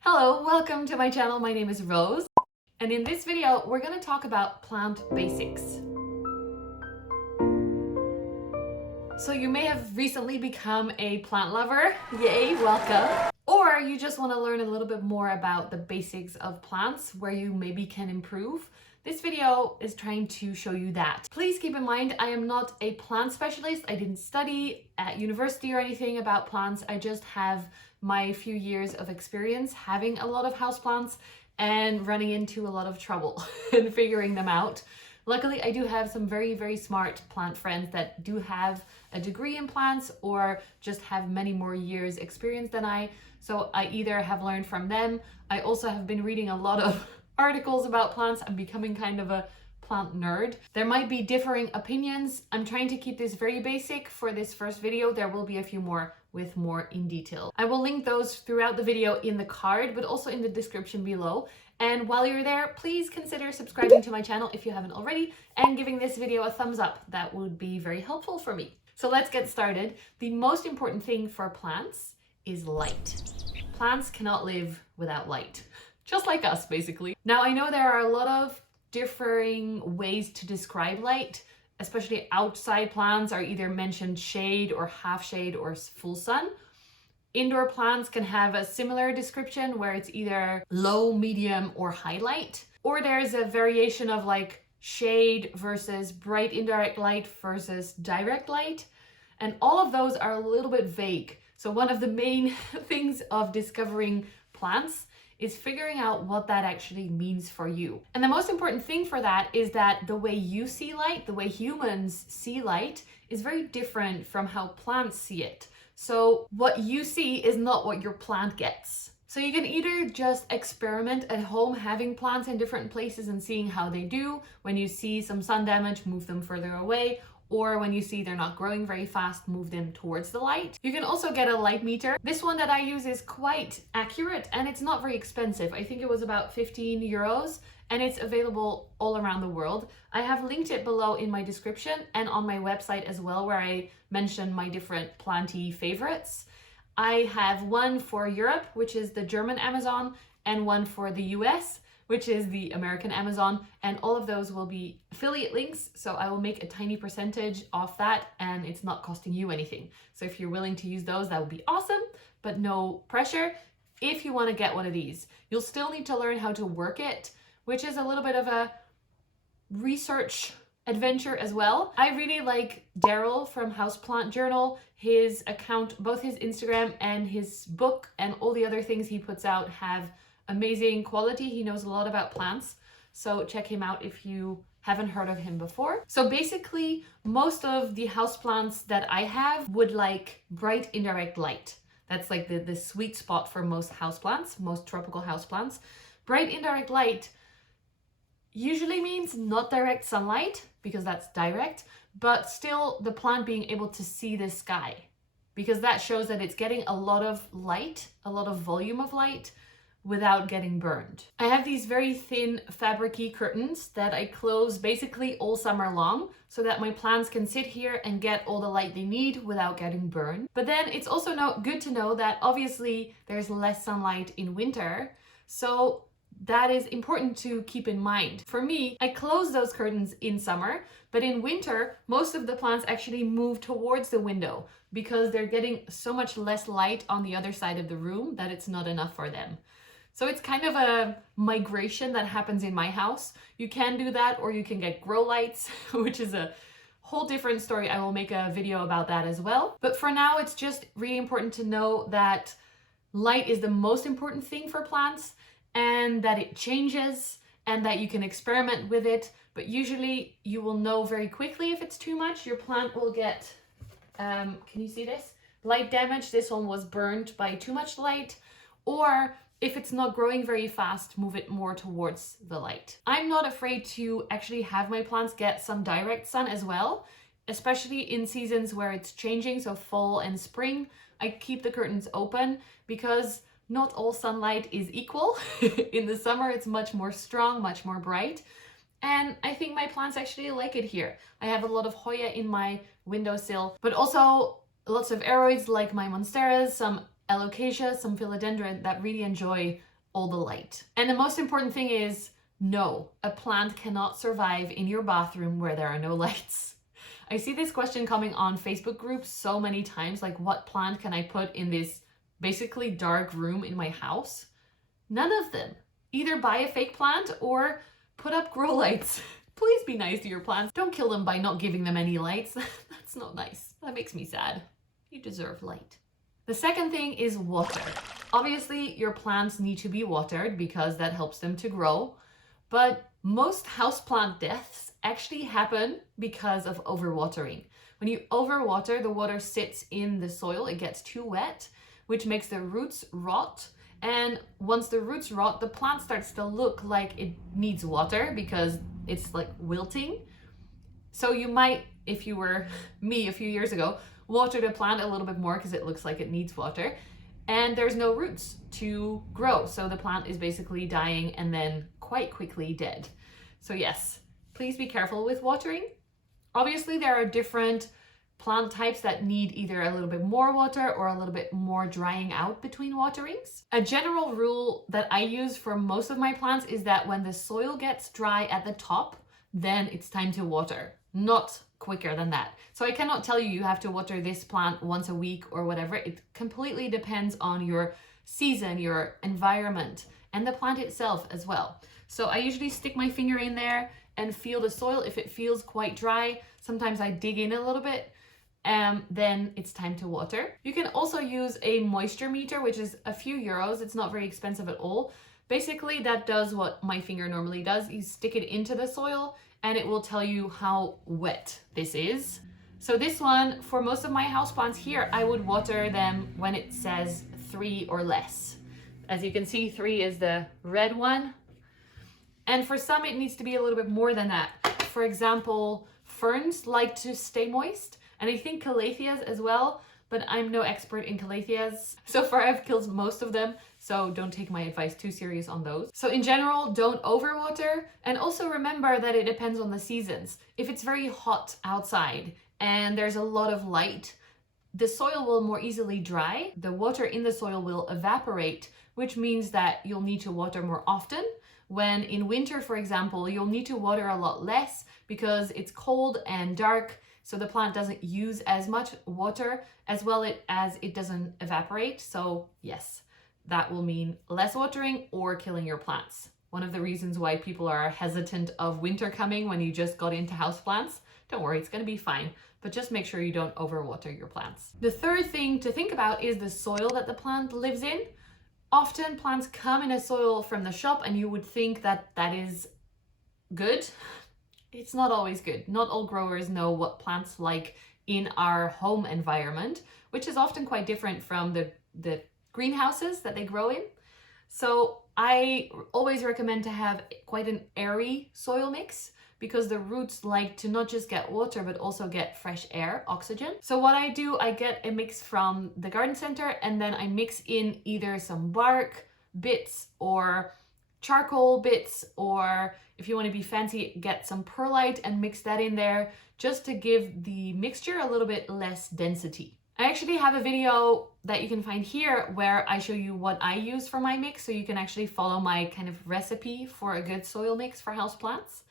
Hello, welcome to my channel. My name is Rose, and in this video we're going to talk about plant basics. So you may have recently become a plant lover. Yay, welcome. Or you just want to learn a little bit more about the basics of plants where you maybe can improve. This video is trying to show you that. Please keep in mind, I am not a plant specialist. I didn't study at university or anything about plants. I just have my few years of experience having a lot of houseplants and running into a lot of trouble and figuring them out. Luckily, I do have some very smart plant friends that do have a degree in plants or just have many more years experience than I. So I either have learned from them. I also have been reading a lot of articles about plants. I'm becoming kind of a plant nerd. There might be differing opinions. I'm trying to keep this very basic for this first video. There will be a few more with more in detail. I will link those throughout the video in the card, but also in the description below. And while you're there, please consider subscribing to my channel if you haven't already and giving this video a thumbs up. That would be very helpful for me. So let's get started. The most important thing for plants is light. Plants cannot live without light, just like us basically. Now I know there are a lot of differing ways to describe light, especially outside plants are either mentioned shade or half shade or full sun. Indoor plants can have a similar description where it's either low, medium, or high light. Or there's a variation of like shade versus bright indirect light versus direct light. And all of those are a little bit vague. So one of the main things of discovering plants is figuring out what that actually means for you. And the most important thing for that is that the way you see light, the way humans see light, is very different from how plants see it. So what you see is not what your plant gets. So you can either just experiment at home having plants in different places and seeing how they do. When you see some sun damage, move them further away. Or when you see they're not growing very fast, move them towards the light. You can also get a light meter. This one that I use is quite accurate and it's not very expensive. I think it was about 15 euros and it's available all around the world. I have linked it below in my description and on my website as well, where I mention my different planty favorites. I have one for Europe, which is the German Amazon, and one for the US, which is the American Amazon, and all of those will be affiliate links, so I will make a tiny percentage off that and it's not costing you anything. So if you're willing to use those, that would be awesome, but no pressure. If you want to get one of these, you'll still need to learn how to work it, which is a little bit of a research adventure as well. I really like Daryl from Houseplant Journal. His account, both his Instagram and his book and all the other things he puts out have amazing quality. He knows a lot about plants, so check him out if you haven't heard of him before. So basically, most of the houseplants that I have would like bright indirect light. That's like the sweet spot for most houseplants, most tropical houseplants. Bright indirect light usually means not direct sunlight, because that's direct, but still the plant being able to see the sky, because that shows that it's getting a lot of light, a lot of volume of light, without getting burned. I have these very thin fabric-y curtains that I close basically all summer long so that my plants can sit here and get all the light they need without getting burned. But then it's also good to know that obviously there's less sunlight in winter, so that is important to keep in mind. For me, I close those curtains in summer, but in winter, most of the plants actually move towards the window because they're getting so much less light on the other side of the room that it's not enough for them. So it's kind of a migration that happens in my house. You can do that, or you can get grow lights, which is a whole different story. I will make a video about that as well. But for now, it's just really important to know that light is the most important thing for plants and that it changes and that you can experiment with it. But usually you will know very quickly if it's too much. Your plant will get, can you see this? Light damage. This one was burned by too much light. Or if it's not growing very fast, move it more towards the light. I'm not afraid to actually have my plants get some direct sun as well, especially in seasons where it's changing, so fall and spring. I keep the curtains open because not all sunlight is equal. In the summer, it's much more strong, much more bright. And I think my plants actually like it here. I have a lot of Hoya in my windowsill, but also lots of aroids like my monsteras, some alocasia, some philodendron that really enjoy all the light. And the most important thing is, no, a plant cannot survive in your bathroom where there are no lights. I see this question coming on Facebook groups so many times, like what plant can I put in this basically dark room in my house? None of them. Either buy a fake plant or put up grow lights. Please be nice to your plants. Don't kill them by not giving them any lights. That's not nice. That makes me sad. You deserve light. The second thing is water. Obviously, your plants need to be watered because that helps them to grow. But most houseplant deaths actually happen because of overwatering. When you overwater, the water sits in the soil, it gets too wet, which makes the roots rot. And once the roots rot, the plant starts to look like it needs water because it's like wilting. So you might, if you were me a few years ago, water the plant a little bit more because it looks like it needs water. And there's no roots to grow. So the plant is basically dying and then quite quickly dead. So yes, please be careful with watering. Obviously, there are different plant types that need either a little bit more water or a little bit more drying out between waterings. A general rule that I use for most of my plants is that when the soil gets dry at the top, then it's time to water, not quicker than that. So I cannot tell you have to water this plant once a week or whatever. It completely depends on your season, your environment, and the plant itself as well. So I usually stick my finger in there and feel the soil. If it feels quite dry, sometimes I dig in a little bit, then it's time to water. You can also use a moisture meter, which is a few euros. It's not very expensive at all. Basically, that does what my finger normally does. You stick it into the soil and it will tell you how wet this is. So this one, for most of my houseplants here, I would water them when it says 3 or less. As you can see, 3 is the red one. And for some, it needs to be a little bit more than that. For example, ferns like to stay moist, and I think calatheas as well, but I'm no expert in calatheas. So far, I've killed most of them, so don't take my advice too serious on those. So in general, don't overwater, and also remember that it depends on the seasons. If it's very hot outside and there's a lot of light, the soil will more easily dry. The water in the soil will evaporate, which means that you'll need to water more often. When in winter, for example, you'll need to water a lot less because it's cold and dark, so the plant doesn't use as much water as well as it doesn't evaporate. So yes, that will mean less watering or killing your plants. One of the reasons why people are hesitant of winter coming when you just got into houseplants. Don't worry, it's going to be fine, but just make sure you don't overwater your plants. The third thing to think about is the soil that the plant lives in. Often plants come in a soil from the shop and you would think that that is good. It's not always good. Not all growers know what plants like in our home environment, which is often quite different from the greenhouses that they grow in. So I always recommend to have quite an airy soil mix because the roots like to not just get water, but also get fresh air, oxygen. So what I do, I get a mix from the garden center and then I mix in either some bark bits or charcoal bits, or if you want to be fancy, get some perlite and mix that in there just to give the mixture a little bit less density. I actually have a video that you can find here where I show you what I use for my mix, so you can actually follow my kind of recipe for a good soil mix for houseplants.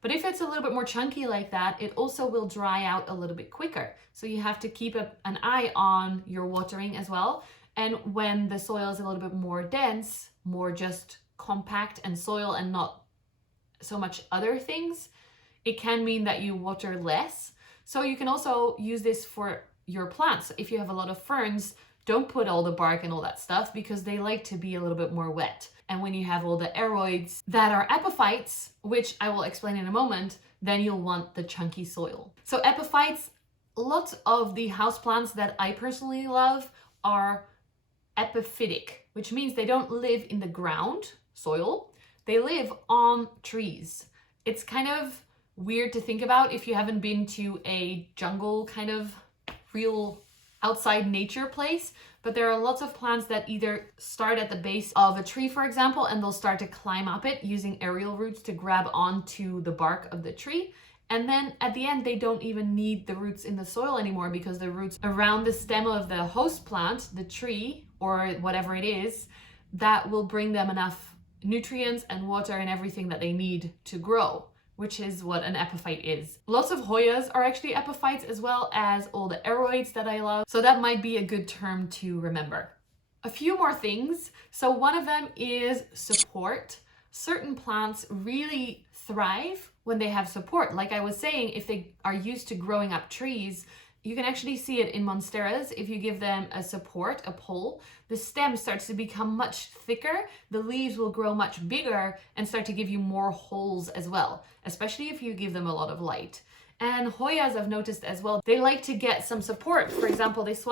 But if it's a little bit more chunky like that, it also will dry out a little bit quicker. So you have to keep an eye on your watering as well. And when the soil is a little bit more dense, more just compact and soil and not so much other things, it can mean that you water less. So you can also use this for your plants. If you have a lot of ferns, don't put all the bark and all that stuff because they like to be a little bit more wet. And when you have all the aeroids that are epiphytes, which I will explain in a moment, then you'll want the chunky soil. So epiphytes, lots of the houseplants that I personally love are epiphytic, which means they don't live in the ground, soil, they live on trees. It's kind of weird to think about if you haven't been to a jungle kind of real outside nature place, but there are lots of plants that either start at the base of a tree, for example, and they'll start to climb up it using aerial roots to grab onto the bark of the tree. And then at the end, they don't even need the roots in the soil anymore because the roots around the stem of the host plant, the tree, or whatever it is, that will bring them enough nutrients and water and everything that they need to grow, which is what an epiphyte is. Lots of Hoyas are actually epiphytes, as well as all the aroids that I love. So that might be a good term to remember. A few more things. So one of them is support. Certain plants really thrive when they have support. Like I was saying, if they are used to growing up trees, you can actually see it in monsteras. If you give them a support, a pole, the stem starts to become much thicker, the leaves will grow much bigger and start to give you more holes as well, especially if you give them a lot of light. And Hoyas, I've noticed as well, they like to get some support. For example, this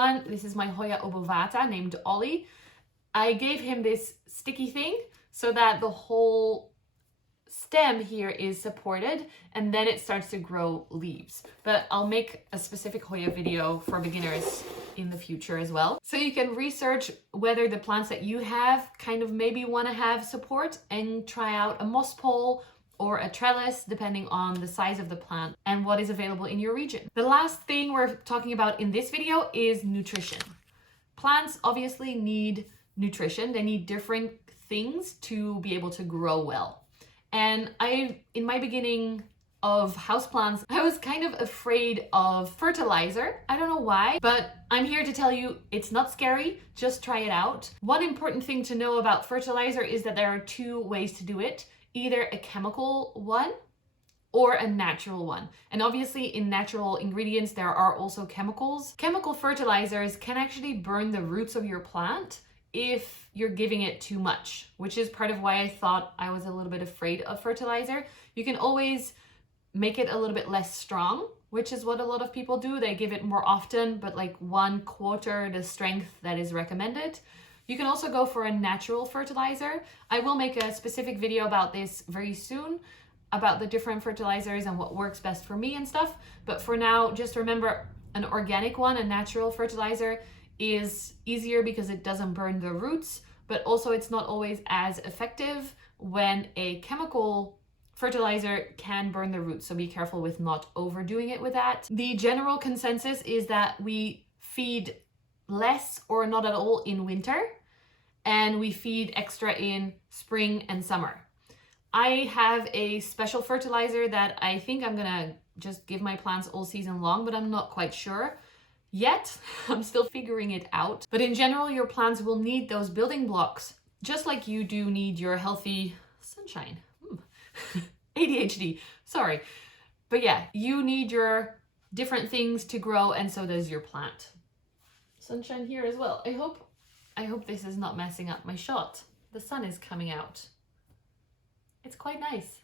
is my Hoya obovata named Ollie. I gave him this sticky thing so that the whole stem here is supported, and then it starts to grow leaves. But I'll make a specific Hoya video for beginners in the future as well. So you can research whether the plants that you have kind of maybe want to have support and try out a moss pole or a trellis, depending on the size of the plant and what is available in your region. The last thing we're talking about in this video is nutrition. Plants obviously need nutrition. They need different things to be able to grow well. And in my beginning of houseplants, I was kind of afraid of fertilizer. I don't know why, but I'm here to tell you it's not scary. Just try it out. One important thing to know about fertilizer is that there are two ways to do it. Either a chemical one or a natural one. And obviously in natural ingredients, there are also chemicals. Chemical fertilizers can actually burn the roots of your plant if you're giving it too much, which is part of why I thought I was a little bit afraid of fertilizer. You can always make it a little bit less strong, which is what a lot of people do. They give it more often, but like 1/4 the strength that is recommended. You can also go for a natural fertilizer. I will make a specific video about this very soon, about the different fertilizers and what works best for me and stuff. But for now, just remember an organic one, a natural fertilizer, is easier because it doesn't burn the roots, but also it's not always as effective when a chemical fertilizer can burn the roots. So be careful with not overdoing it with that. The general consensus is that we feed less or not at all in winter, and we feed extra in spring and summer. I have a special fertilizer that I think I'm gonna just give my plants all season long, but I'm not quite sure yet. I'm still figuring it out. But in general, your plants will need those building blocks, just like you do need your healthy sunshine. ADHD, sorry. But yeah, you need your different things to grow, and so does your plant. Sunshine here as well. I hope this is not messing up my shot. The sun is coming out. It's quite nice.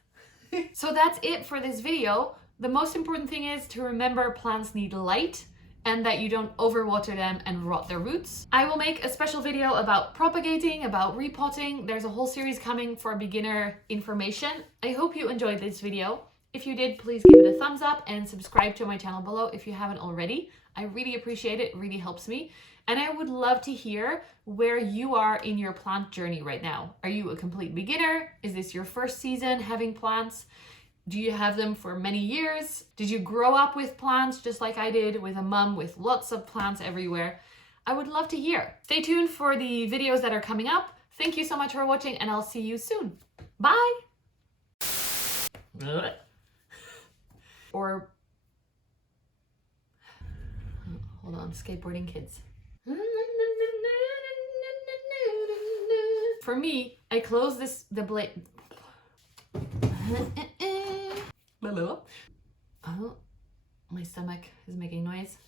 So that's it for this video. The most important thing is to remember plants need light and that you don't overwater them and rot their roots. I will make a special video about propagating, about repotting. There's a whole series coming for beginner information. I hope you enjoyed this video. If you did, please give it a thumbs up and subscribe to my channel below if you haven't already. I really appreciate it. It really helps me. And I would love to hear where you are in your plant journey right now. Are you a complete beginner? Is this your first season having plants? Do you have them for many years? Did you grow up with plants just like I did, with a mum with lots of plants everywhere? I would love to hear. Stay tuned for the videos that are coming up. Thank you so much for watching, and I'll see you soon. Bye! Or, hold on, skateboarding kids. For me, I close the blade. Oh, my stomach is making noise.